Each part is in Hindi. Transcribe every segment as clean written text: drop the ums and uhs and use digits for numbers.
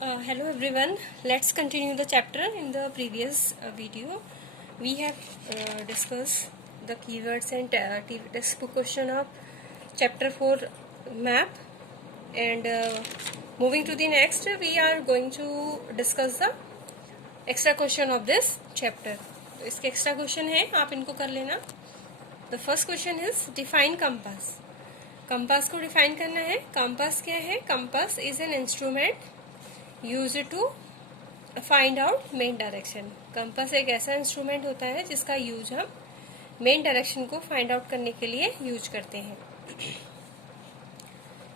Hello everyone, let's continue the chapter. In the previous video we have discussed the keywords and textbook question of chapter 4 map, and moving to the next we are going to discuss the extra question of this chapter. तो इसके extra question है, आप इनको कर लेना. The first question is define compass. Compass को डिफाइन करना है. कंपास क्या है? Compass is an instrument use to find out main direction. Compass एक ऐसा इंस्ट्रूमेंट होता है जिसका यूज हम मेन डायरेक्शन को फाइंड आउट करने के लिए यूज करते हैं.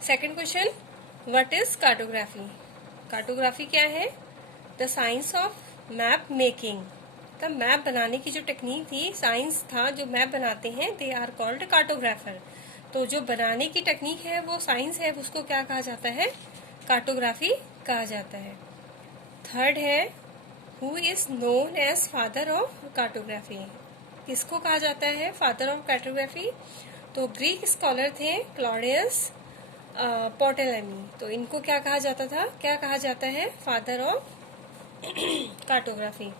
Second question, what is cartography? Cartography क्या है? The science of map making. तो मैप बनाने की जो टेक्निक थी, साइंस था, जो मैप बनाते हैं, दे आर कॉल्ड कार्टोग्राफर. तो जो बनाने की टेक्निक है वो साइंस है, उसको क्या कहा जाता है? कार्टोग्राफी कहा जाता है. थर्ड है, who is known as father of cartography. किसको कहा जाता है फादर ऑफ कार्टोग्राफी? तो ग्रीक स्कॉलर थे क्लॉडियस पोर्टेलेमी. तो इनको क्या कहा जाता था? क्या कहा जाता है? Father of cartography.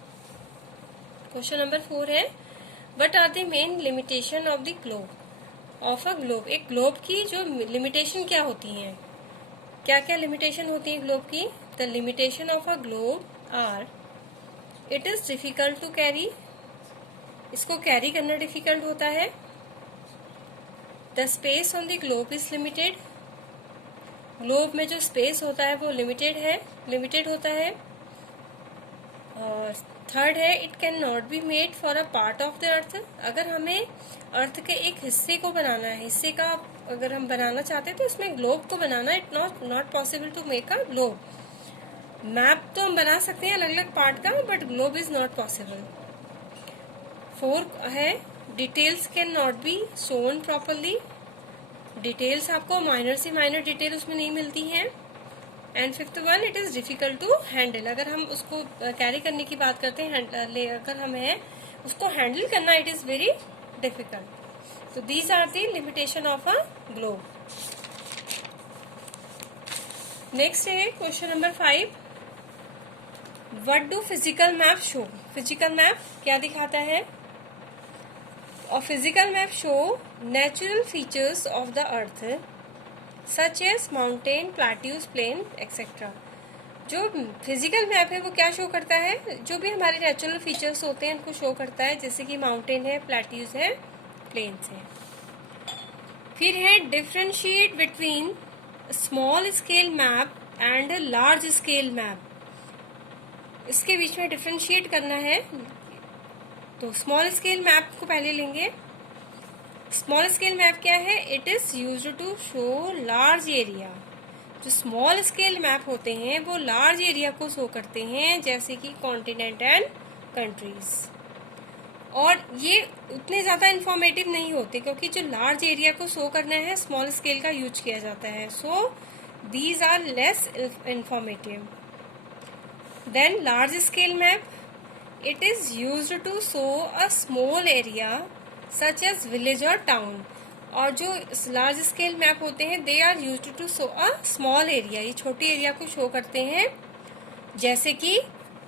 Question number 4 है, what are the main limitation of the globe? Of a globe. एक ग्लोब की जो लिमिटेशन क्या होती हैं? क्या क्या लिमिटेशन होती है ग्लोब की? The limitation of a globe are, it is difficult to carry. इसको कैरी करना डिफिकल्ट होता है. The space on the globe is limited. Globe में जो स्पेस होता है वो लिमिटेड होता है. और थर्ड है, it can not be made for a part of the earth. अगर हमें अर्थ के एक हिस्से को बनाना है, हिस्से का अगर हम बनाना चाहते हैं तो इसमें ग्लोब को बनाना, it not possible to make a globe. Map तो हम बना सकते हैं अलग अलग पार्ट का, but globe is not possible. 4 है, details can not be shown properly. Details आपको माइनर से माइनर डिटेल उसमें नहीं मिलती हैं. And 5th one, it is difficult to handle. अगर हम उसको कैरी करने की बात करते हैं, अगर हमें उसको हैंडल करना, it is very difficult. So these are the limitation of a globe. Next है question number 5. What do physical map show? Physical map क्या दिखाता है? और physical map show natural features of the earth such as mountain, plateaus, plain, etc. जो फिजिकल मैप है वो क्या शो करता है? जो भी हमारे नेचुरल फीचर्स होते हैं उनको शो करता है, जैसे कि माउंटेन है, प्लेट्यूज है, प्लेन्स है. फिर है, differentiate between small scale map and large scale map. इसके बीच में डिफरेंशिएट करना है. तो स्मॉल स्केल मैप को पहले लेंगे. स्मॉल स्केल मैप क्या है? It is used to show large area. जो स्मॉल स्केल मैप होते हैं वो लार्ज एरिया को शो करते हैं, जैसे कि कॉन्टिनेंट एंड कंट्रीज. और ये उतने ज़्यादा इन्फॉर्मेटिव नहीं होते, क्योंकि जो लार्ज एरिया को शो करना है स्मॉल स्केल का यूज किया जाता है. So these are less informative. Then large scale map, it is used to show a small area such as village और टाउन. और जो लार्ज स्केल मैप होते हैं, they are used to show a small area. ये छोटे एरिया को शो करते हैं, जैसे कि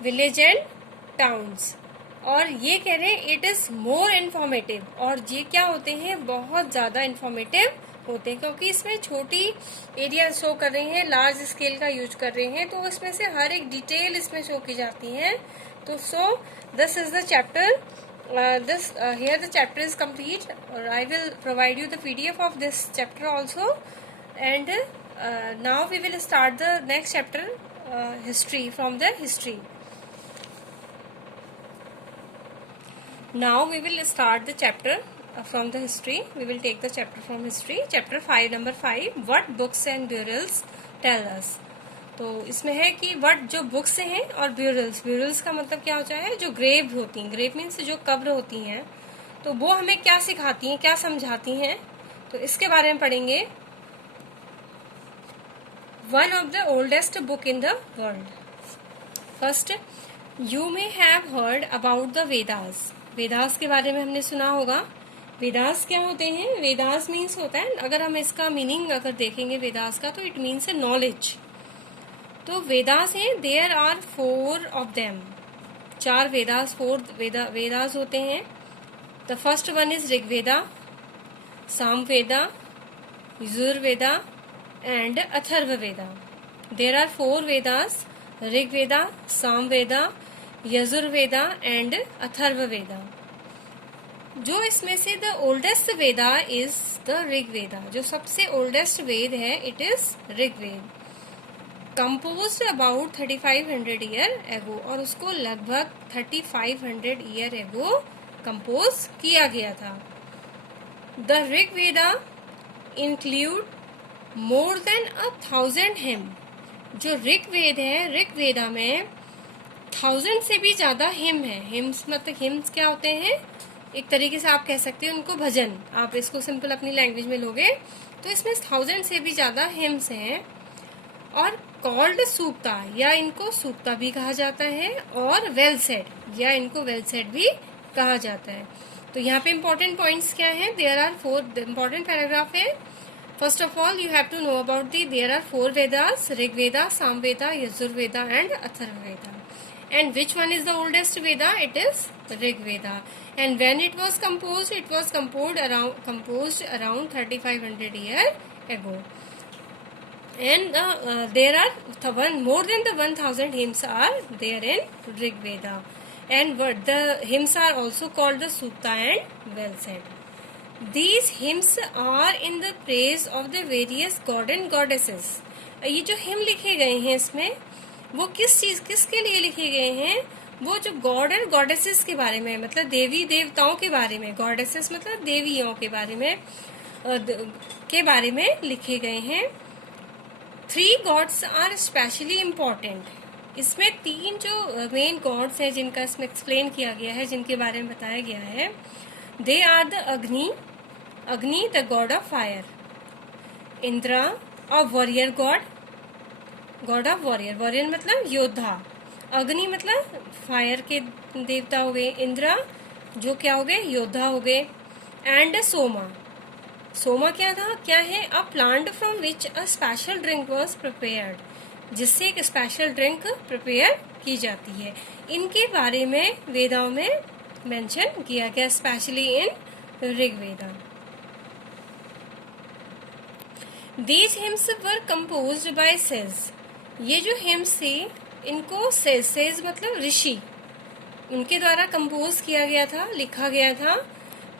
विलेज एंड टाउन्स. और ये कह रहे हैं इट इज मोर इन्फॉर्मेटिव. और ये क्या होते हैं? बहुत ज्यादा इन्फॉर्मेटिव होते हैं, क्योंकि इसमें छोटी एरिया शो कर रहे हैं, लार्ज स्केल का यूज कर रहे हैं, तो इसमें से हर एक डिटेल इसमें शो की जाती है. तो so this is the chapter. Here the chapter is complete, or I will provide you the PDF of this chapter also. And now we will start the next chapter, history, from the history. Now we will start the chapter from the history. We will take the chapter from history. Chapter 5, number 5. What books and burials tell us? तो इसमें है कि वट जो बुक्स हैं और ब्यूरल्स का मतलब क्या होता है? जो ग्रेव होती हैं. ग्रेव मीन्स जो कब्र होती हैं. तो वो हमें क्या सिखाती हैं, क्या समझाती हैं? तो इसके बारे में पढ़ेंगे. One of the oldest book in the world. First, you may have heard about the Vedas. Vedas के बारे में हमने सुना होगा. वेदास क्या होते हैं? वेदास मीन्स होता है, अगर हम इसका मीनिंग अगर देखेंगे वेदास का, तो इट मीन्स ए नॉलेज. तो वेदास हैं, there are 4 of them, 4 Vedas, 4 Vedas होते हैं. The first one is Rigveda, Samaveda, Yajurveda and Atharvaveda. There are 4 Vedas, Rigveda, Samaveda, Yajurveda and Atharvaveda. जो इसमें से the oldest Veda is the Rigveda, जो सबसे ओल्डेस्ट वेद है it is Rigveda. Composed about 3500 year ago, और उसको लगभग 3500 ईयर एगो कंपोज किया गया था. The Rigveda include more than 1000 him. जो ऋग्वेद है, ऋग्वेदा में 1000 से भी ज्यादा हिम है. हिम्स मतलब हिम्स क्या होते हैं, एक तरीके से आप कह सकते हैं उनको भजन. आप इसको सिंपल अपनी लैंग्वेज में लोगे तो इसमें 1000 से भी ज्यादा हिम्स हैं. और कॉल्ड सूक्ता, या इनको सूक्ता भी कहा जाता है, और वेल सेड, या इनको वेल सेड भी कहा जाता है. तो यहाँ पे इम्पोर्टेंट पॉइंट्स क्या है, देयर आर 4 इम्पोर्टेंट पैराग्राफ है. First of all you have to know about there are 4 Vedas, Rigveda, Samaveda, Yajurveda and Atharvaveda. And which one is the oldest Veda? It is Rig Veda. And when it was composed composed around 3500 years ago. And there are more than the 1000 hymns are there in Rig Veda. And the hymns are also called the Sutta and well said. These hymns are in the praise of the various god and goddesses. ये जो हिम लिखे गए हैं इसमें, वो किसके लिए लिखे गए हैं, वो जो गॉड एंड गॉडेसेस के बारे में, मतलब देवी देवताओं के बारे में, गॉडेसेस मतलब देवियों के बारे में लिखे गए हैं. 3 गॉड्स आर स्पेशली इम्पोर्टेंट. इसमें 3 जो मेन गॉड्स हैं जिनका इसमें एक्सप्लेन किया गया है, जिनके बारे में बताया गया है. दे आर द अग्नि the God of fire, Indira a warrior God of warrior मतलब योद्धा, अग्नि मतलब फायर के देवता हो गए, इंद्रा जो क्या हो गए, योद्धा हो गए, एंड सोमा क्या है, a plant from which a special drink was prepared, जिससे एक स्पेशल ड्रिंक प्रिपेयर की जाती है. इनके बारे में वेदाओं में मेंशन किया गया, specially in Rigveda. These hymns were composed bye says. ये जो हिम्स थी इनको सेज मतलब ऋषि, उनके द्वारा कंपोज किया गया था, लिखा गया था.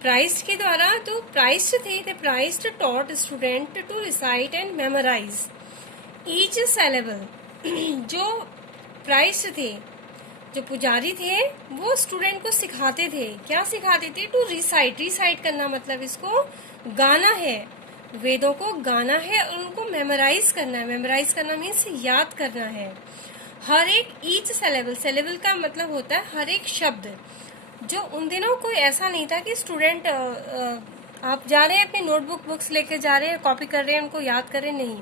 प्राइस्ट के द्वारा, तो प्राइस्ट थे priest taught student to recite and memorise each syllable. जो प्राइस्ट थे, जो पुजारी थे, वो स्टूडेंट को सिखाते थे. क्या सिखाते थे, टू रिसाइट करना मतलब इसको गाना है, वेदों को गाना है और उनको मेमोराइज करना है. मेमोराइज करना मीन्स याद करना है. हर एक ईच सेलेबल का मतलब होता है हर एक शब्द. जो उन दिनों कोई ऐसा नहीं था कि स्टूडेंट आप जा रहे हैं अपनी बुक्स लेके जा रहे हैं, कॉपी कर रहे हैं, उनको याद कर रहे हैं, नहीं.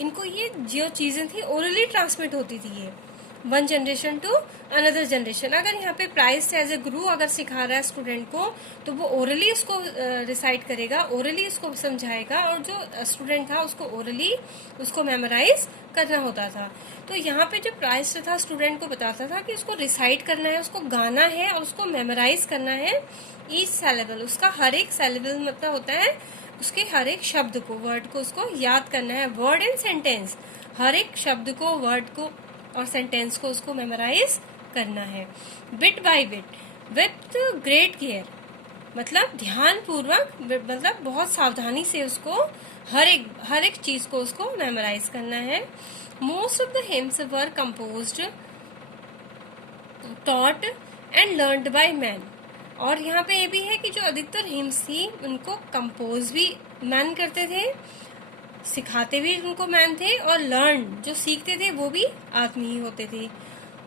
इनको ये जो चीजें थी ओरली ट्रांसमिट होती थी, ये one generation to another generation. अगर यहाँ पे प्राइस एज ए गुरु अगर सिखा रहा है स्टूडेंट को, तो वो ओरली उसको रिसाइट करेगा, ओरली उसको समझाएगा, और जो स्टूडेंट था उसको ओरली उसको मेमोराइज करना होता था. तो यहाँ पे जो प्राइस था स्टूडेंट को बताता था कि उसको रिसाइट करना है, उसको गाना है और उसको मेमोराइज करना है. ईच सेलेबल, उसका हर एक सेलेबल मतलब होता है उसके हर एक शब्द को, वर्ड को उसको याद करना है. वर्ड एंड सेंटेंस, हर एक शब्द को, वर्ड को और सेंटेंस को उसको मेमोराइज करना है. Bit by bit with great care, मतलब ध्यान पूर्वक, मतलब बहुत सावधानी से उसको हर एक चीज को उसको मेमोराइज करना है. Most of the hymns were composed, taught and learned by man. और यहाँ पे ये भी है कि जो अधिकतर हिम्स थी उनको कंपोज भी मैन करते थे, सिखाते भी उनको मैन थे, और लर्न जो सीखते थे वो भी आदमी ही होते थे.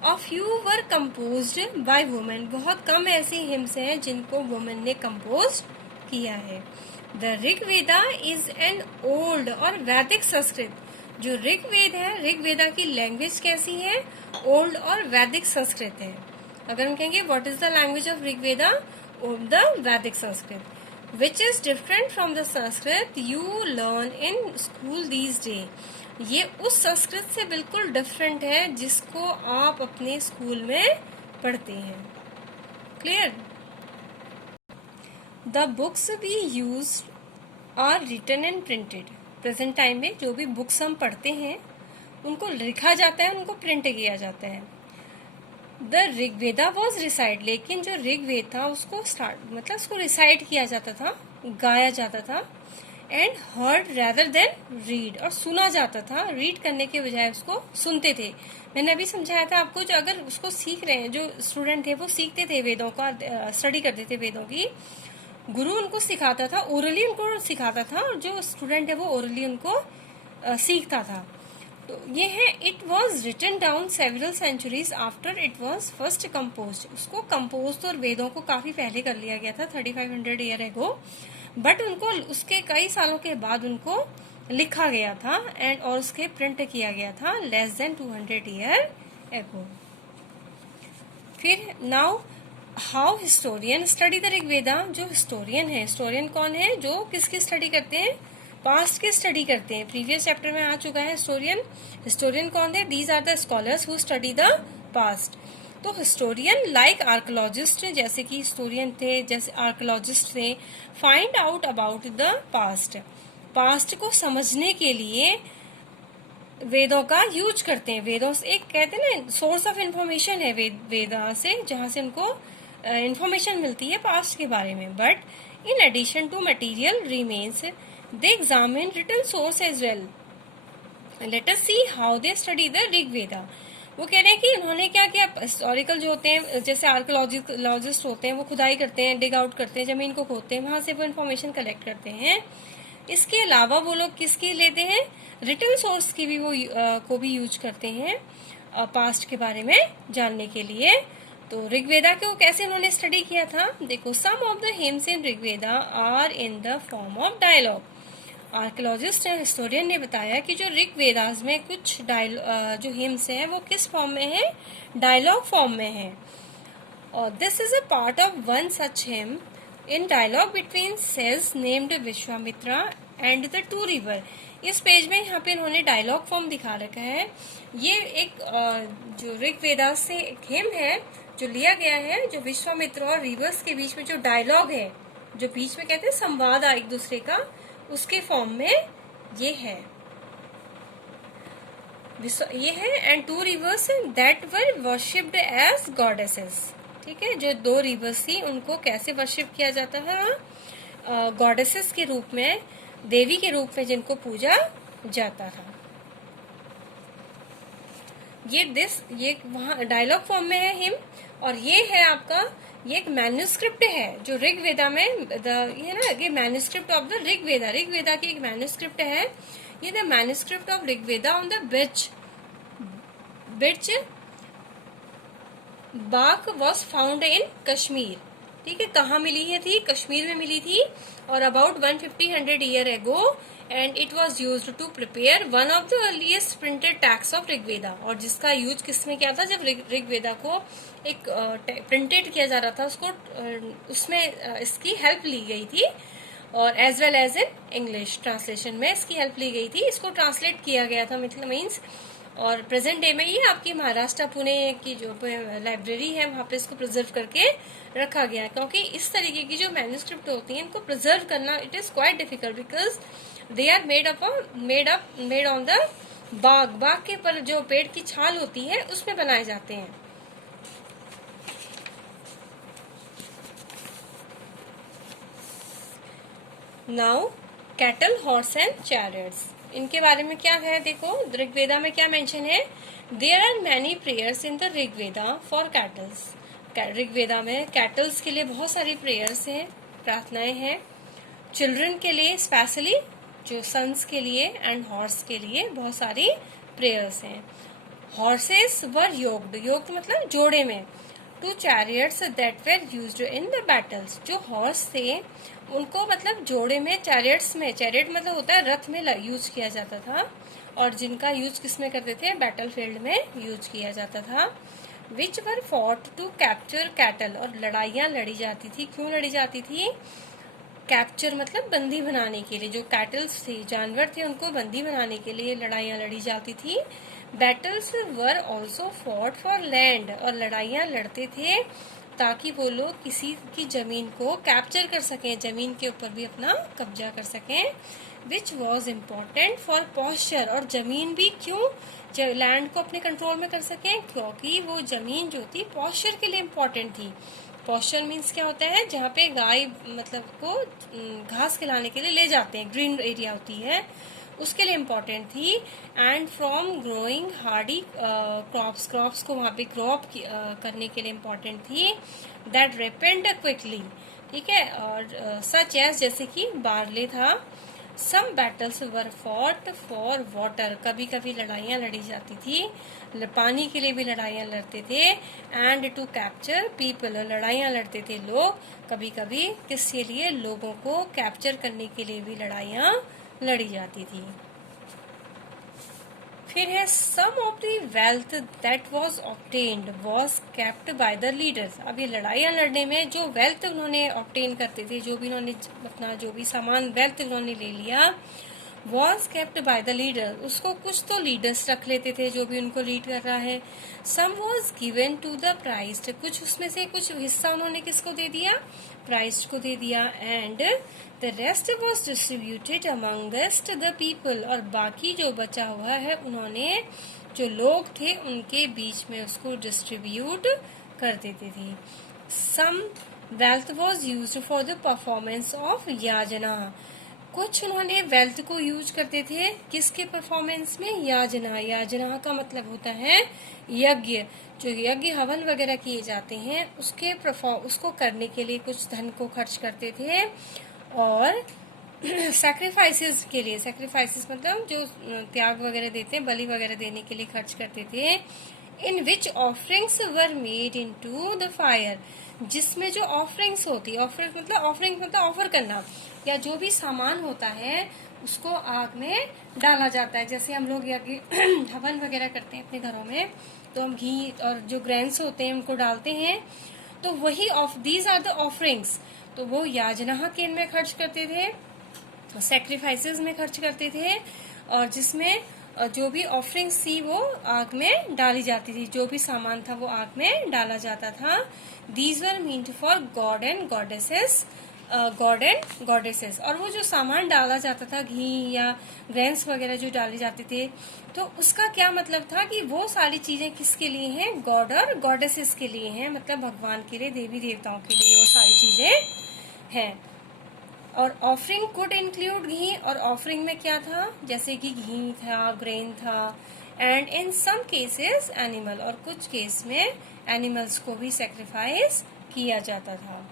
A few were composed by women, बहुत कम ऐसे हिम्स हैं जिनको वुमेन ने कंपोज किया है. The Rigveda is an old और वैदिक संस्कृत. जो ऋग्वेद है, ऋग्वेदा की लैंग्वेज कैसी है, ओल्ड और वैदिक संस्कृत है. अगर हम कहेंगे what is the language of Rigveda, the वैदिक Sanskrit, which is different from the Sanskrit you learn in school these days. ये उस संस्कृत से बिल्कुल डिफरेंट है जिसको आप अपने स्कूल में पढ़ते हैं। Clear? The books we use are written and printed. Present time में जो भी बुक्स हम पढ़ते हैं उनको लिखा जाता है, उनको प्रिंट किया जाता है। द ऋग्वेदा वॉज रिसाइड, लेकिन जो ऋग्वेद था उसको उसको रिसाइड किया जाता था, गाया जाता था। And heard rather than read, और सुना जाता था, रीड करने के बजाय उसको सुनते थे। मैंने अभी समझाया था आपको, जो अगर उसको सीख रहे हैं, जो स्टूडेंट थे वो सीखते थे वेदों का, स्टडी करते थे वेदों की, गुरु उनको सिखाता था, ओरली उनको सिखाता था, और जो स्टूडेंट है वो ओरली उनको सीखता था। तो ये है, it was written down several centuries after it was first compose. उसको कंपोज और वेदों को काफी पहले कर लिया गया था, 3500 ईयर एगो, बट उनको उसके कई सालों के बाद उनको लिखा गया था एंड और उसके प्रिंट किया गया था लेस देन 200 ईयर एगो। फिर now how historian study the Rigveda. जो हिस्टोरियन है, हिस्टोरियन कौन है? जो किसकी स्टडी करते हैं? पास्ट की स्टडी करते हैं। प्रीवियस चैप्टर में आ चुका है हिस्टोरियन। हिस्टोरियन कौन है? These are the scholars who study the past. तो हिस्टोरियन लाइक आर्कोलॉजिस्ट, जैसे कि हिस्टोरियन थे, जैसे आर्कोलॉजिस्ट थे, find out about the past. Past को समझने के लिए वेदों का यूज करते हैं। वेदों से एक कहते हैं ना, सोर्स ऑफ इंफॉर्मेशन है वेदा से, जहां से उनको इंफॉर्मेशन मिलती है पास्ट के बारे में। But in addition to material remains they examine written source as well. Let us see how they study the Rigveda. वो कह रहे हैं कि उन्होंने क्या किया, हिस्टोरिकल जो होते हैं, जैसे आर्कोलॉजिस्ट होते हैं, वो खुदाई करते हैं, डिग आउट करते हैं, जमीन को खोदते हैं, वहां से वो इन्फॉर्मेशन कलेक्ट करते हैं। इसके अलावा वो लोग किसकी लेते हैं? रिटन सोर्स की भी वो को भी यूज करते हैं पास्ट के बारे में जानने के लिए। तो ऋग्वेदा को कैसे उन्होंने स्टडी किया था? देखो, some of the hymns in Rigveda are in the form of dialogue. Archaeologist and historian ने बताया कि जो ऋग्वेदास में कुछ जो हिम्स हैं वो किस फॉर्म में है? डायलॉग फॉर्म में है। और this is a part of one such hymn in dialogue between सेल्स named Vishwamitra and the two river. इस पेज में यहाँ पे इन्होंने डायलॉग फॉर्म दिखा रखा है। ये एक जो ऋग्वेदास से एक हिम है जो लिया गया है, जो विश्वामित्र और रिवर्स के बीच में जो डायलॉग है, जो बीच में कहते हैं संवाद एक दूसरे का, उसके फॉर्म में ये है। ये है and two rivers that were worshipped as goddesses. ठीक है, जो दो रिवर्स थी उनको कैसे वर्शिप किया जाता है? गॉडेसेस के रूप में, देवी के रूप में जिनको पूजा जाता था। ये वहाँ डायलॉग फॉर्म में है हिम। और ये है आपका, ये एक मैन्युस्क्रिप्ट है जो ऋग्वेदा में ये ना, ये manuscript of the Rigveda, Rigveda की एक मैन्युस्क्रिप्ट है। ये the manuscript of Rigveda on the birch bark was found in Kashmir. ठीक है, कहाँ मिली है थी? कश्मीर में मिली थी। और about 150 year ago and it was use to prepare one of the earliest printed text of Rigveda. और जिसका यूज किसमें किया था? जब ऋग्वेदा को एक प्रिंटेड किया जा रहा था, उसको उसमें इसकी हेल्प ली गई थी, और as well as in English translation में इसकी हेल्प ली गई थी। इसको ट्रांसलेट किया गया था मीन्स। और प्रेजेंट डे में ये आपकी महाराष्ट्र पुणे की जो लाइब्रेरी है वहां पे इसको प्रिजर्व करके रखा गया है। क्योंकि इस तरीके की जो मैन्युस्क्रिप्ट होती हैं इनको प्रिजर्व करना it is quite difficult, because they are made on the bark के पर जो पेड़ की छाल होती है उसमें बनाए जाते हैं। Now cattle, horse and chariots, इनके बारे में क्या है? देखो, ऋग्वेदा में क्या मेंशन है? There are many prayers in the Rigveda for cattles. Rigveda में कैटल्स के लिए बहुत सारी प्रेयर्स हैं, प्रार्थनाएं हैं। चिल्ड्रन के लिए स्पेशली, जो सन्स के लिए, एंड हॉर्स के लिए बहुत सारी प्रेयर्स हैं। हॉर्सेस वर योग्ड मतलब जोड़े में, two chariots that were used in the battles. जो हॉर्स थे उनको मतलब जोड़े में, चैरियट्स में, चैरियट मतलब होता है रथ में यूज किया जाता था, और जिनका यूज किसमें करते थे? बैटल फील्ड में यूज किया जाता था। विच वर फॉट टू कैप्चर कैटल, और लड़ाइयां लड़ी जाती थी। क्यों लड़ी जाती थी? कैप्चर मतलब बंदी बनाने के लिए, जो कैटल्स थे, जानवर थे, उनको बंदी बनाने के लिए लड़ाइयाँ लड़ी जाती थी। Battles were also fought for land, और लड़ाइयाँ लड़ते थे ताकि वो लोग किसी की जमीन को कैप्चर कर सकें, जमीन के ऊपर भी अपना कब्जा कर सकें। Which was important for pasture, और जमीन भी क्यों लैंड को अपने कंट्रोल में कर सकें, क्योंकि वो जमीन जो थी पॉस्चर के लिए इम्पॉर्टेंट थी। पॉस्चर मीन्स क्या होता है, जहाँ पे गाय मतलब को घास खिलाने के लिए ले जाते हैं, ग्रीन एरिया होती है, उसके लिए इम्पोर्टेंट थी। And from growing Hardy crops को वहाँ पे क्रॉप करने के लिए इम्पोर्टेंट थी। दैट रिपेंड क्विकली, ठीक है, और सच एज जैसे कि बार्ले था। Some battles were fought for water, कभी कभी लड़ाइयाँ लड़ी जाती थी, पानी के लिए भी लड़ाइयाँ लड़ते थे। एंड टू कैप्चर पीपल, लड़ाइयाँ लड़ते थे लोग कभी कभी, किसके लिए, लोगों को कैप्चर करने के लिए भी लड़ाइयाँ लड़ी जाती थी। फिर है some of the wealth that was obtained was kept by the leaders. अब ये लड़ाइयाँ लड़ने में जो वेल्थ उन्होंने ऑब्टेन करते थे, जो भी उन्होंने अपना जो भी सामान वेल्थ उन्होंने ले लिया, was kept by the leader, उसको कुछ तो लीडर्स रख लेते थे जो भी उनको लीड कर रहा है। Some was given to the priests, कुछ उसमें से कुछ हिस्सा उन्होंने किसको दे दिया, प्राइज्ड को दे दिया। And the rest was distributed amongst the people, और बाकी जो बचा हुआ है उन्होंने जो लोग थे उनके बीच में उसको डिस्ट्रीब्यूट कर देते थे। Some wealth was used for the performance of yajna, कुछ उन्होंने वेल्थ को यूज करते थे किसके परफॉर्मेंस में, याजना। याजना का मतलब होता है यज्ञ, जो यज्ञ हवन वगैरह किए जाते हैं उसको करने के लिए कुछ धन को खर्च करते थे। और सैक्रिफाइसेस के लिए, सैक्रिफाइसेस मतलब जो त्याग वगैरह देते हैं, बलि वगैरह देने के लिए खर्च करते थे। In which offerings were made into the fire, जिसमें जो ऑफरिंग्स होती है, ऑफरिंग मतलब ऑफर करना, या जो भी सामान होता है उसको आग में डाला जाता है। जैसे हम लोग हवन वगैरह करते हैं अपने घरों में, तो हम घी और जो ग्रेन्स होते हैं उनको डालते हैं, तो वही दीज आर द ऑफरिंग्स। तो वो याजना के में खर्च करते थे, सैक्रिफाइसेस में खर्च करते थे, और जिसमें जो भी ऑफरिंग्स थी वो आग में डाली जाती थी, जो भी सामान था वो आग में डाला जाता था। These were meant for God and goddesses, God and goddesses. और वो जो सामान डाला जाता था, घी या ग्रेन्स वगैरह जो डाले जाते थे, तो उसका क्या मतलब था कि वो सारी चीजें किसके लिए हैं, गॉड और गॉडेसेस के लिए हैं, मतलब भगवान के लिए, देवी देवताओं के लिए वो सारी चीजें हैं। और ऑफरिंग कुड इंक्लूड घी, और ऑफरिंग में क्या था, जैसे कि घी था, ग्रेन था, and in some cases animal, और कुछ केस में एनिमल्स को भी सेक्रीफाइस किया जाता था।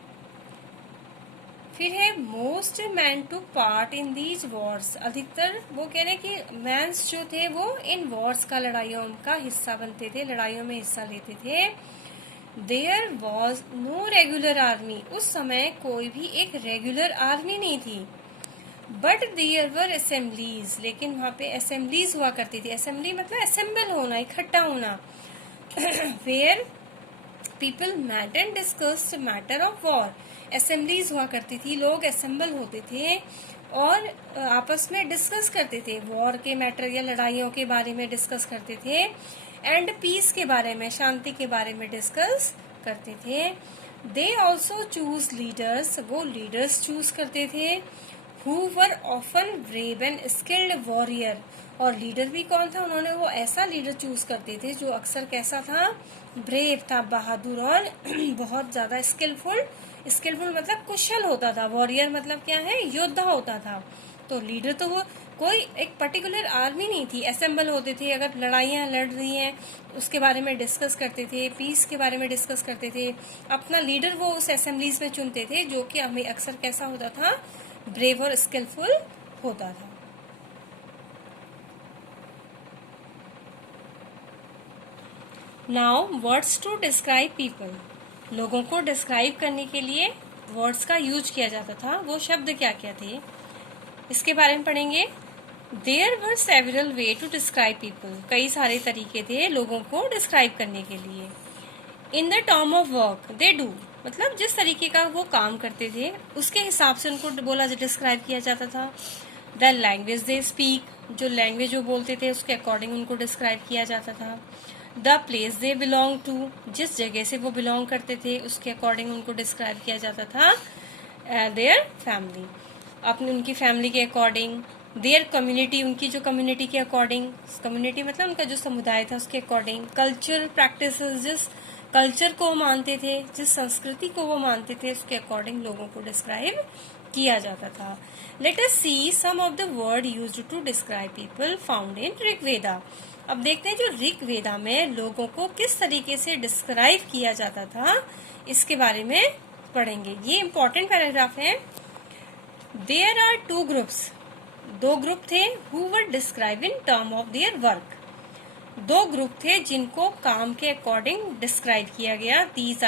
फिर है most men took part in these wars, अधिकतर वो कह रहे हैं कि मैंस जो थे वो इन वॉर्स का, लड़ाइयों का हिस्सा बनते थे, लड़ाइयों में हिस्सा लेते थे। There was no regular army, उस समय कोई भी एक रेगुलर आर्मी नहीं थी। बट देयर वर असेंबलीज, लेकिन वहाँ पे असेंबलीज हुआ करती थी। असेंबली मतलब असेंबल होना, इकट्ठा होना। Where people met and discuss matter of war, assemblies हुआ करती थी, लोग असेंबल होते थे और आपस में डिस्कस करते थे, वॉर के मैटर या लड़ाइयों के बारे में डिस्कस करते थे, एंड पीस के बारे में, शांति के बारे में डिस्कस करते थे। दे ऑल्सो चूज लीडर्स, वो लीडर्स चूज करते थे, who were often brave and skilled warrior, और लीडर भी कौन था, उन्होंने वो ऐसा लीडर चूज करते थे जो अक्सर कैसा था, ब्रेव था, बहादुर, और बहुत ज्यादा स्किलफुल मतलब कुशल होता था। वॉरियर मतलब क्या है, योद्धा होता था। तो लीडर तो वो कोई एक पर्टिकुलर आर्मी नहीं थी, असेंबल होते थे, अगर लड़ाइयाँ लड़ रही हैं उसके बारे में डिस्कस करते थे, पीस के बारे में डिस्कस करते थे, अपना लीडर वो उस असेंबलीज में चुनते थे, जो कि हमें अक्सर कैसा होता था, ब्रेव और स्किलफुल होता था। Now words to describe people, लोगों को डिस्क्राइब करने के लिए वर्ड्स का यूज किया जाता था, वो शब्द क्या क्या थे इसके बारे में पढ़ेंगे। There were several way to describe people, कई सारे तरीके थे लोगों को डिस्क्राइब करने के लिए। In the term of work they do, मतलब जिस तरीके का वो काम करते थे उसके हिसाब से उनको बोला डिस्क्राइब किया जाता था। द लैंग्वेज दे स्पीक, जो लैंग्वेज वो बोलते थे उसके अकॉर्डिंग उनको डिस्क्राइब किया जाता था। The place they belong to, जिस जगह से वो बिलोंग करते थे उसके अकॉर्डिंग उनको डिस्क्राइब किया जाता था। देयर फैमिली, अपनी उनकी फैमिली के अकॉर्डिंग। देयर कम्युनिटी, उनकी जो कम्युनिटी के अकॉर्डिंग, कम्युनिटी मतलब उनका जो समुदाय था उसके अकॉर्डिंग। कल्चर प्रैक्टिस, जिस कल्चर को वो मानते थे, जिस संस्कृति को वो मानते थे उसके अकॉर्डिंग लोगों को डिस्क्राइब किया जाता था। Let us see some of the word used to describe people found in Rigveda. अब देखते हैं जो ऋग्वेदा में लोगों को किस तरीके से डिस्क्राइब किया जाता था, इसके बारे में पढ़ेंगे। ये इंपॉर्टेंट पैराग्राफ है। देयर आर टू ग्रुप्स, दो ग्रुप थे, who were describe in term of their work. दो ग्रुप थे जिनको काम के अकॉर्डिंग डिस्क्राइब किया गया। दीज